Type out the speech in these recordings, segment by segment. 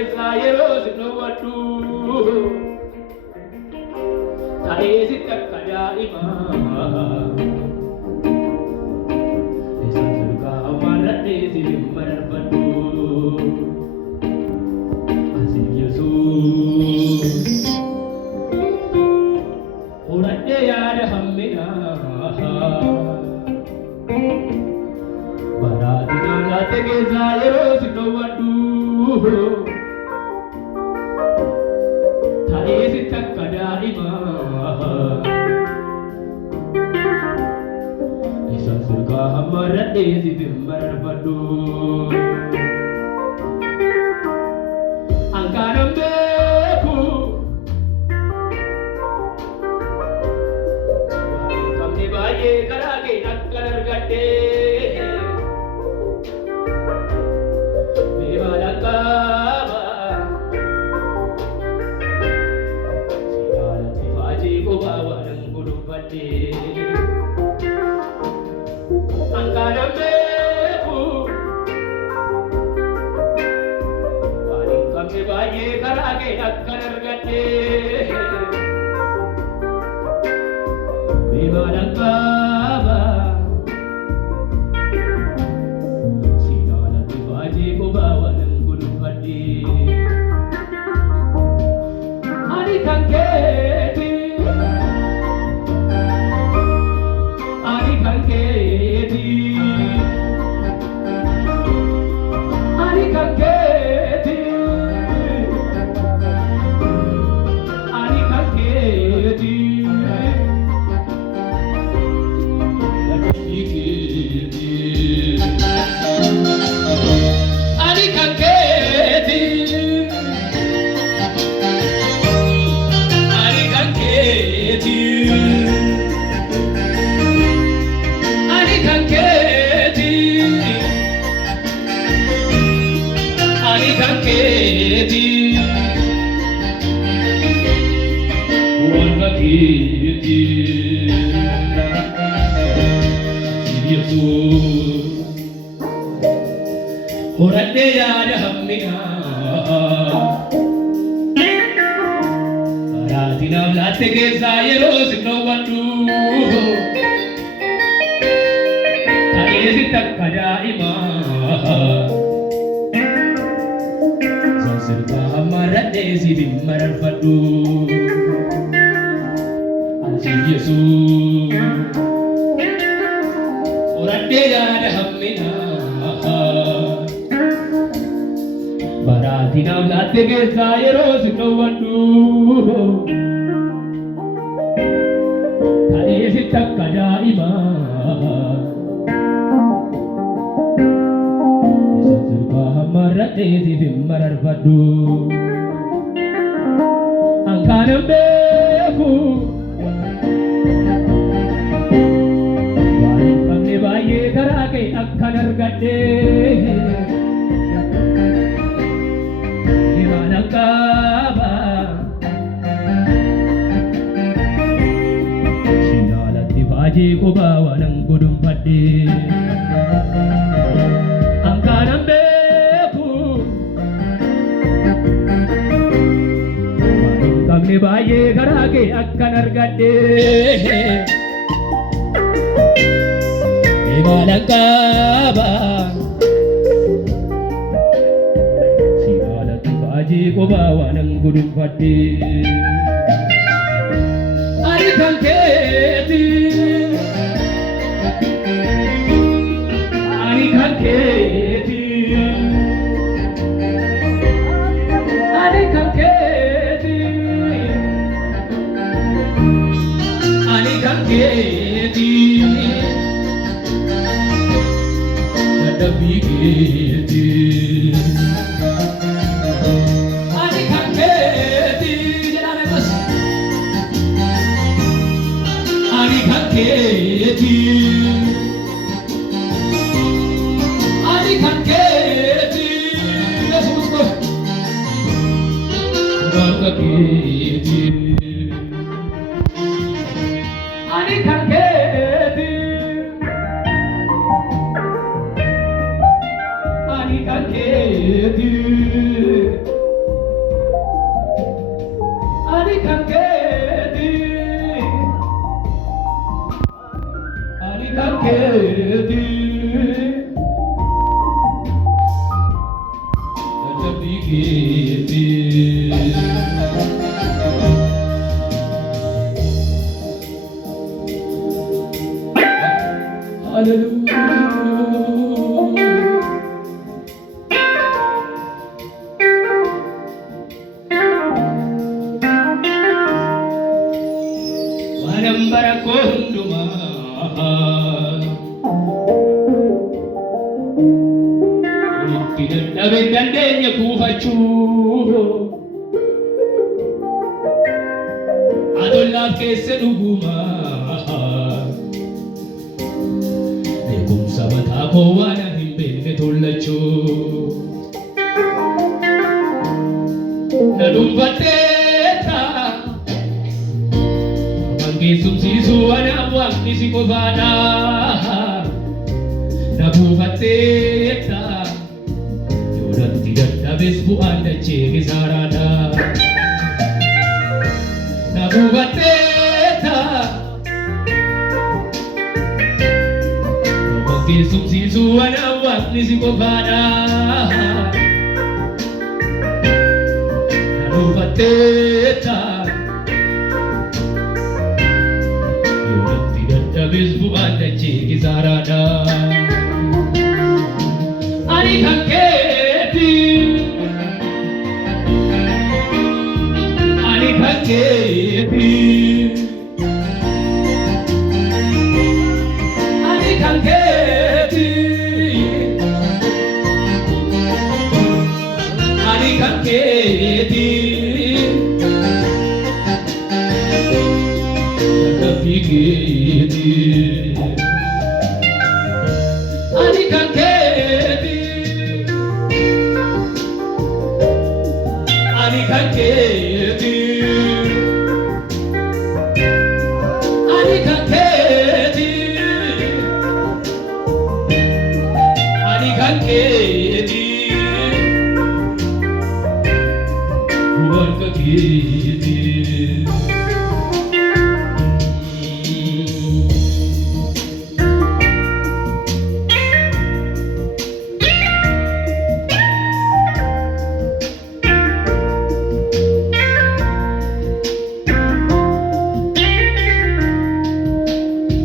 keessa yeroo si dhowwadhu ta'ee sitti akka daa'imaa isa sirkaa marradhee si mararfadhu asi Yesuus horadhee yaada hamminaa baraati naannate keessa yeroo si dhowwadhu ta'ee sitti akka daa'imaa isa sirkaa marradhee si mararfadhu angaanan beeku waan qabne baay'ee karaa kee akkan argadhee beemaan akkaba si haalatti faajii kophaa waanan gudunfadhee angaanan beeku waan hin qabne baay'ee karaa kee akkan argadhee beemaan akkaba si haalatti faajii kophaa waanan gudunfadhee ani kan keeti ani kan keeti ani kan keeti ani kan keeti dadhabbii keeti ani kan keeti ani kan keeti ani kan keeti ani kan keeti waan keeti Yesuus horadhee yaada hamminaa baraati naaf laatte keessa yeroo si dhowwadhu ta'ee sitti akka daa'imaa isa sirkaa marradhee si mararfadhu asi Yesuus horadhee yaada hamminaa baraati naaf laatte keessa yeroo si dhowwadhu ta'ee sitti akka daa'imaa isa sirkaa marradhee si mararfadhu angaanan beeku waan hin qabne baay'ee karaa kee akkan argadhee beemaan akkaba si haalatti faajii kophaa waanan gudunfadhee angaanan beeku waan hin qabne baay'ee karaa kee akkan argadhee beemaan akkaba si haalatti faajii kophaa waanan gudunfadhee ani kan keeti ani kan keeti ani kan keeti ani kan keeti dadhabbii keeti ani kan keeti jedhame bas ani kan keeti ani kan keeti Yesuus ko Bangga keeti ani kan keeti ani kan keeti Wanambara konduma Ulitti dadhabe dandeenya kuufachuu Adollaaf keessa dhuguma Beekumsa mataa koo waan hin beekne tollachuu Na dhuunfatteeta Mangeessumsiisuu wanaaf waaqni si qofaadha Na buufatteeta Yoodatti dadhabes bu'aan dachee gisaaraadha Na buufatteeta Mangeessumsiisuu wanaaf waaqni si qofaadha Na buufatteeta Yoodatti dadhabes bu'aan dachee gisaaraadha Ani kan keeti Ani kan keeti Ani kan keeti Ani kan keeti Dadhabbii keeti Ani kan keeti Ani kan keeti Ani kan keeti Ani kan keeti Warga keeti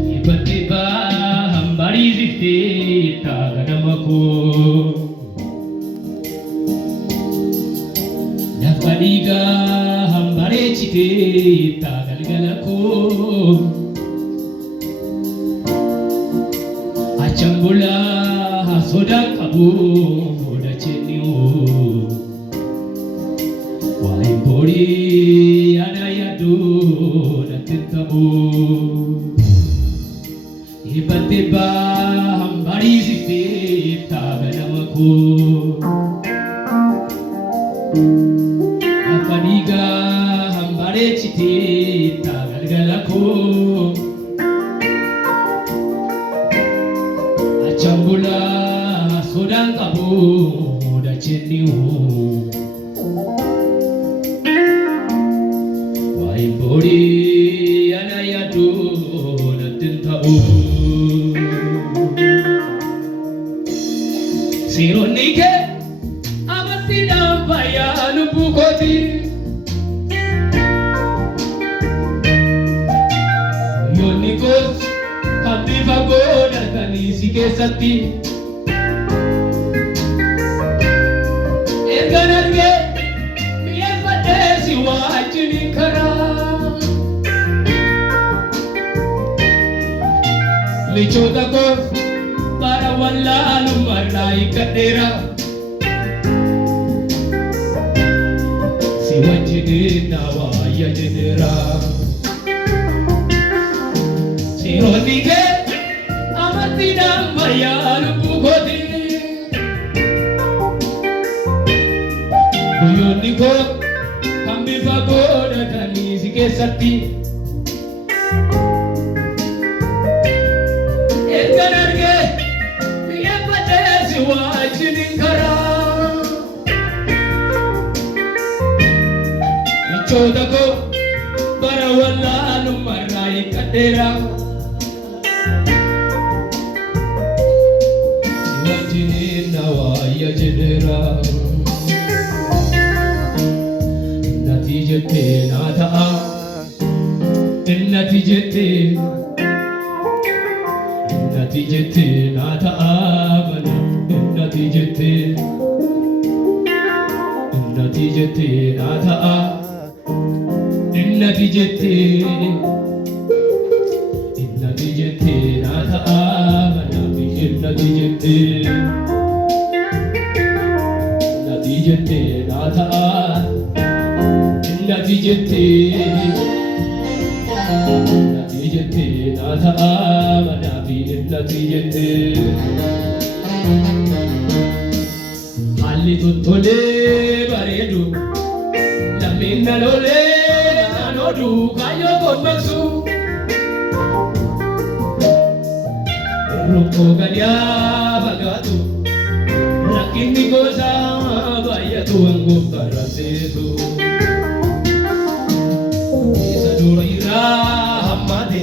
Tiba-tiba hambari zifti taganamaku Nafadiga hambare chite tagalgalaku Achambula soda kabu soda cheniu Waimbori anayadu natintabu Tiba-tiba hambari zifti taganamaku Nafadiga hambare chite tagalgalaku Achambula sodan kabu da cheniu Waimbori anayadu natintau Sironni ke amatti dambaya lubbu kooti Yonni koos hambi fagoo darbanii si keessatti Ergan argee mi'eeffadhee si wajjin karaa Lichoota koo bara wallaalumarraa hiikkadheera Si wajjin na waayya jedheera Sironni kee amatti dambaya lubbu kooti Guyyoonni koo kan bifa godhatanii si keessatti Ergan argee mi'eeffadhee si wajjin karaa Lichoota koo bara wallaalumarraa hiikkadheera Si wajjin na waayya jedheera Innati jettee naa ta'a Innati jettee innati jettee naa ta'a mana innati jettee naa ta'a innati jettee naa ta'a mana innati jettee naa ta'a innati jettee naa ta'a mana innati jettee haalli toltolee bareedu lammiin naloolee naanoodu kaayyoo koommaksu rokkoo gadiyaa fagaatu rakkinni goosaa baay'atu hangooftaa raseetu isa dura irraa hammaate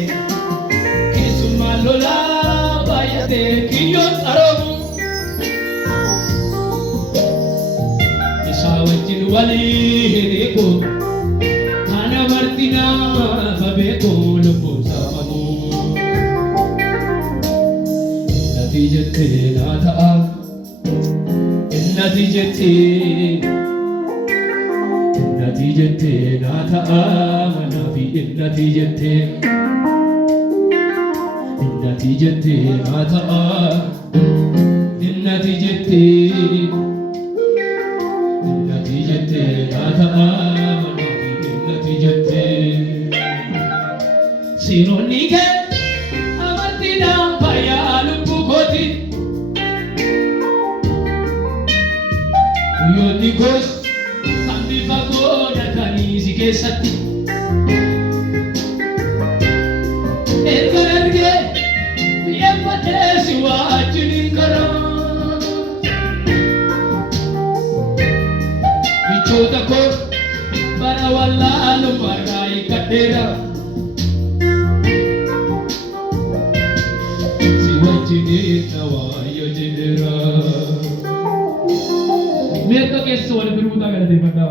keessummaan lolaa baay'ate kiyyoon qaroomu isaa wajjin walii hiriiku kana martinaa fabeeku lubbuun saamamu innati jettee naa ta'a innati jettee naa ta'a manaafi innati jettee naa ta'a innati jettee naa ta'a manaafi innati jettee siinoonni kee amartiidhaan fayyaa lubbuu kooti guyyoonni koos kan bifa godhatanii si keessatti erga argee xiyyeeffatee si wajjiniin karaa michoota koo bara wallaalummaa irraa hiikkadheera si wajjiniin na waayyo jedheera. Meeqa keessa wal biruutaa galateeffadhaa.